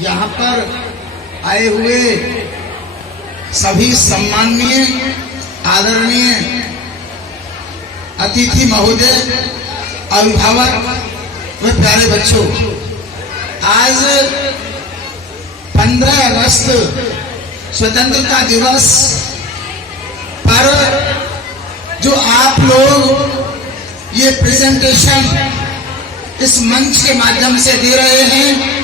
यहाँ पर आए हुए सभी सम्माननीय आदरणीय अतिथि महोदय, अभिभावक व प्यारे बच्चों, आज 15 अगस्त स्वतंत्रता दिवस पर जो आप लोग ये प्रेजेंटेशन इस मंच के माध्यम से दे रहे हैं,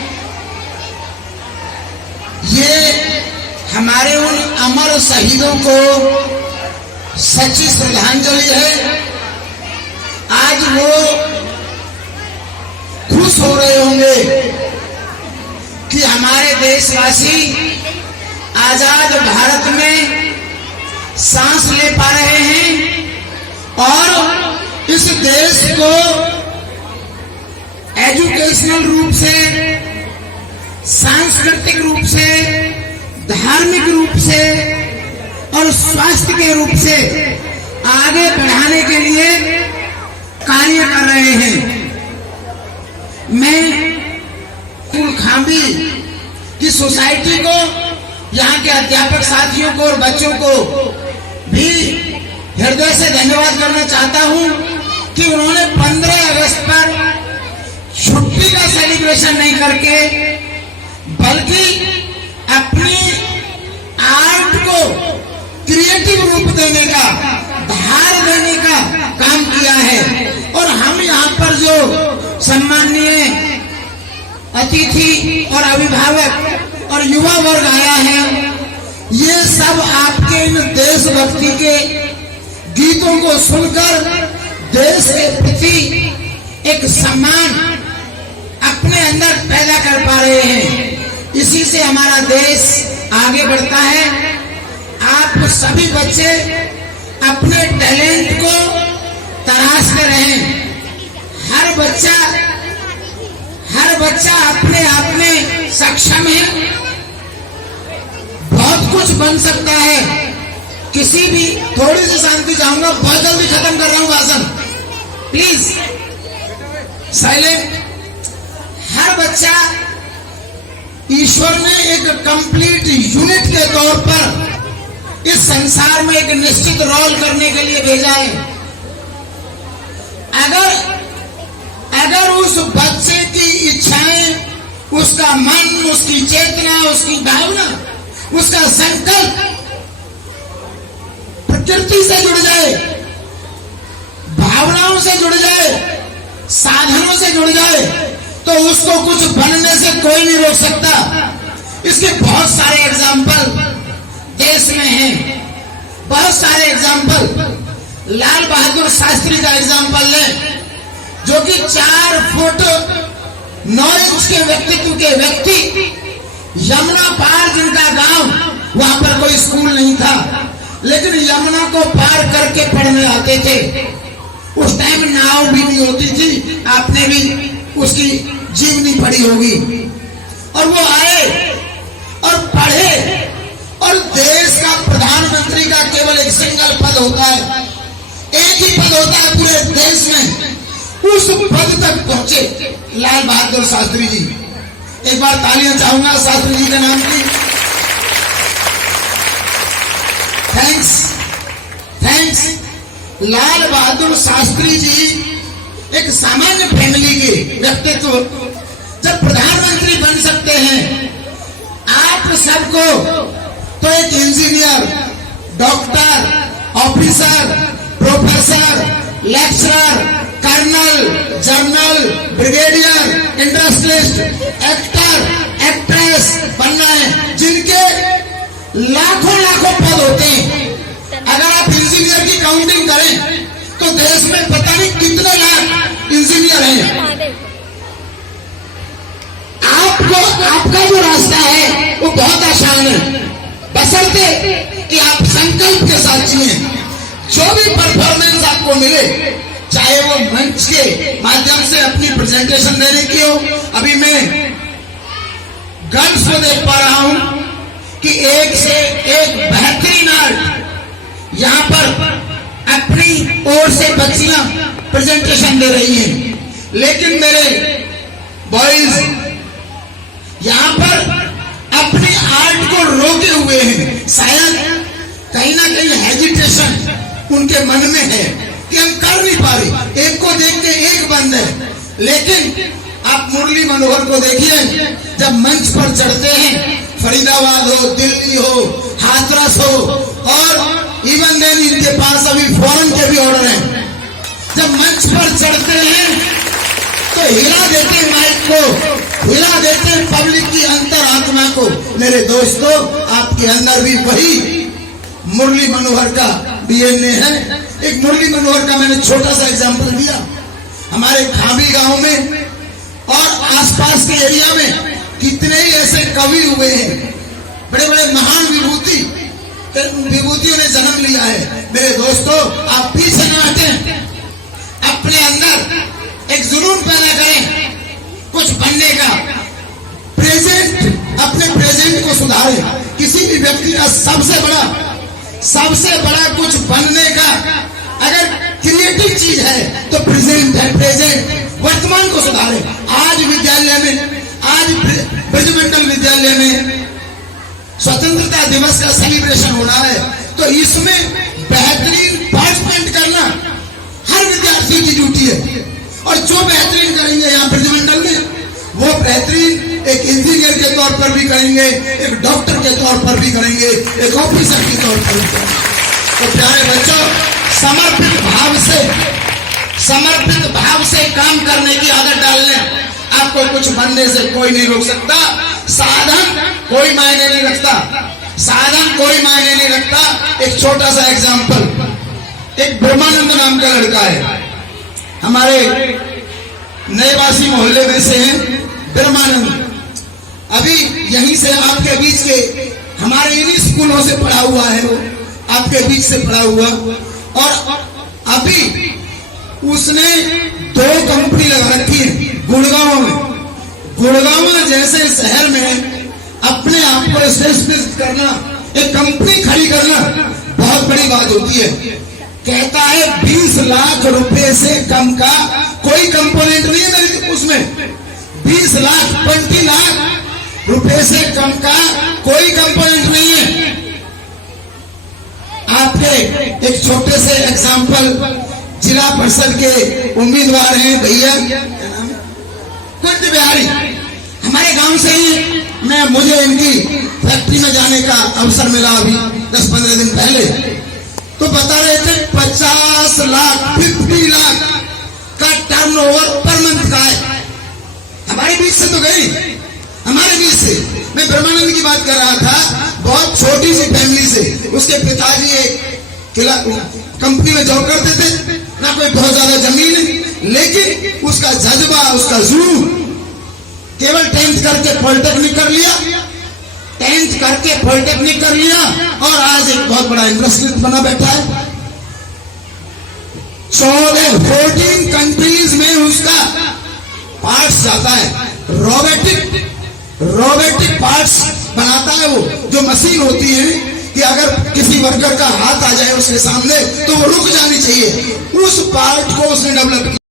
ये हमारे उन अमर शहीदों को सच्ची श्रद्धांजलि है। आज वो खुश हो रहे होंगे कि हमारे देशवासी आजाद भारत में सांस ले पा रहे हैं और इस देश को एजुकेशनल रूप से, सांस्कृतिक रूप से, धार्मिक रूप से और स्वास्थ्य के रूप से आगे बढ़ाने के लिए कार्य कर रहे हैं। मैं खांबी की सोसाइटी को, यहाँ के अध्यापक साथियों को और बच्चों को भी हृदय से धन्यवाद करना चाहता हूँ कि उन्होंने 15 अगस्त पर छुट्टी का सेलिब्रेशन नहीं करके बल्कि अपनी आर्ट को क्रिएटिव रूप देने का, धार देने का काम किया है। और हम यहाँ पर जो सम्माननीय अतिथि और अभिभावक और युवा वर्ग आया है, ये सब आपके इन देशभक्ति के गीतों को सुनकर देश के प्रति एक सम्मान अपने अंदर पैदा कर पा रहे हैं। इसी से हमारा देश आगे बढ़ता है। आप सभी बच्चे अपने टैलेंट को तराशते रहें। हर बच्चा अपने आप में सक्षम है, बहुत कुछ बन सकता है। किसी भी, थोड़ी सी शांति चाहूंगा, बहुत जल्दी खत्म कर रहा हूं भाषण, प्लीज साइलेंट। हर बच्चा ईश्वर ने एक कंप्लीट यूनिट के तौर पर इस संसार में एक निश्चित रोल करने के लिए भेजा है। अगर उस बच्चे की इच्छाएं, उसका मन, उसकी चेतना, उसकी भावना, उसका संकल्प प्रकृति से जुड़ जाए, भावनाओं से जुड़ जाए, साधनों से जुड़ जाए, तो उसको कुछ बनने से कोई नहीं रोक सकता। इसके बहुत सारे एग्जाम्पल देश में हैं, बहुत सारे एग्जाम्पल। लाल बहादुर शास्त्री का एग्जाम्पल लें, जो कि 4 फुट 9 इंच के व्यक्तित्व के व्यक्ति, यमुना पार जिनका गांव, वहां पर कोई स्कूल नहीं था, लेकिन यमुना को पार करके पढ़ने आते थे। उस टाइम नाव भी नहीं होती थी, आपने भी उसकी जीवनी पढ़ी होगी। और वो आए और पढ़े, और देश का प्रधानमंत्री का केवल एक सिंगल पद होता है, एक ही पद होता है पूरे देश में, उस पद तक पहुंचे लाल बहादुर शास्त्री जी। एक बार तालियां चाहूंगा शास्त्री जी के नाम की। थैंक्स। लाल बहादुर शास्त्री जी एक सामान्य फैमिली के व्यक्तित्व, जब प्रधानमंत्री बन सकते हैं, आप सबको तो एक engineer, doctor, officer, professor, lecturer, colonel, general, brigadier, industrialist, actor, actress बनना है, जिनके लाखों पद होते हैं। अगर आप इंजीनियर की काउंटिंग करें तो देश में पता नहीं कितने लाख इंजीनियर हैं। आपका जो रास्ता है वो बहुत आसान है, बशर्ते कि आप संकल्प के साथ जिए। जो भी परफॉर्मेंस आपको मिले, चाहे वो मंच के माध्यम से अपनी प्रेजेंटेशन देने की हो, अभी मैं गर्व से देख पा रहा हूं कि एक से एक बेहतरीन आर्ट यहाँ पर अपनी ओर से बच्चियां प्रेजेंटेशन दे रही हैं। लेकिन मेरे बॉयज के मन में है कि हम कर नहीं पा रहे, एक को देख के एक बंद है। लेकिन आप मुरली मनोहर को देखिए, जब मंच पर चढ़ते हैं, फरीदाबाद हो, दिल्ली हो, हाथरस हो, और इवन देन इनके पास अभी फॉरेन के भी ऑर्डर हैं। जब मंच पर चढ़ते हैं तो हिला देते हैं माइक को, हिला देते हैं पब्लिक की अंतरात्मा को। मेरे दोस्तों, आपके अंदर भी वही मुरली मनोहर का डीएनए है। एक मुरली मनोहर का मैंने छोटा सा एग्जांपल दिया। हमारे खाबी गांव में और आसपास के एरिया में कितने ही ऐसे कवि हुए हैं, बड़े बड़े महान विभूतियों ने जन्म लिया है। मेरे दोस्तों, आप पीछे न हटें, अपने अंदर एक जुनून पैदा करें कुछ बनने का। अपने प्रेजेंट को सुधारें। किसी भी व्यक्ति का सबसे बड़ा कुछ बनने का अगर क्रिएटिव चीज है तो प्रेजेंट है। प्रेजेंट, वर्तमान को सुधारें। आज विद्यालय में, आज ब्रजमंडल विद्यालय में स्वतंत्रता दिवस का सेलिब्रेशन होना है, तो इसमें बेहतरीन पार्टिसिपेट करना हर विद्यार्थी की ड्यूटी है। और जो बेहतरीन करेंगे यहाँ ब्रजमंडल में, वो बेहतरीन एक इंजीनियर के तौर पर भी करेंगे, एक डॉक्टर के तौर पर भी करेंगे, एक ऑफिसर के तौर पर भी करेंगे। तो प्यारे बच्चों, समर्पित भाव से काम करने की आदत डाल लें। आपको कुछ बनने से कोई नहीं रोक सकता। साधन कोई मायने नहीं रखता। एक छोटा सा एग्जांपल, एक ब्रह्मानंद नाम का लड़का है, हमारे नएवासी मोहल्ले में से है ब्रह्मानंद। अभी यहीं से आपके बीच के, हमारे इन्हीं स्कूलों से पढ़ा हुआ है, वो आपके बीच से पढ़ा हुआ। और अभी उसने 2 कंपनी लगा रखी है गुड़गांव में। गुड़गांव जैसे शहर में अपने आप को स्टेब्लिश करना, एक कंपनी खड़ी करना बहुत बड़ी बात होती है। कहता है 20 लाख रुपए से कम का कोई कंपोनेंट नहीं है मेरे उसमें। 20 लाख रुपए से कम का कोई कंपोनेंट नहीं है। आपके एक छोटे से एग्जांपल, जिला परिषद के उम्मीदवार हैं भैया, कुंज बिहारी, हमारे गांव से ही मुझे इनकी फैक्ट्री में जाने का अवसर मिला अभी 10-15 दिन पहले। तो बता रहे थे 50 लाख 50 लाख का टर्नओवर पर मंथ का है। हमारे बीच से तो गई, हमारे बीच से। मैं ब्रह्मानंद की बात कर रहा था, बहुत छोटी सी फैमिली से। उसके पिताजी एक कंपनी में जॉब करते थे, ना कोई बहुत ज्यादा जमीन, लेकिन उसका जज्बा, उसका जुनून, केवल 10th करके पॉलिटेक्निक कर लिया और आज एक बहुत बड़ा इंडस्ट्रियल बना बैठा है। 14 कंट्रीज में उसका पार्ट्स जाता है। रोबोटिक पार्ट्स बनाता है वो, जो मशीन होती है कि अगर किसी वर्कर का हाथ आ जाए उसके सामने तो वो रुक जानी चाहिए, उस पार्ट को उसने डेवलप किया।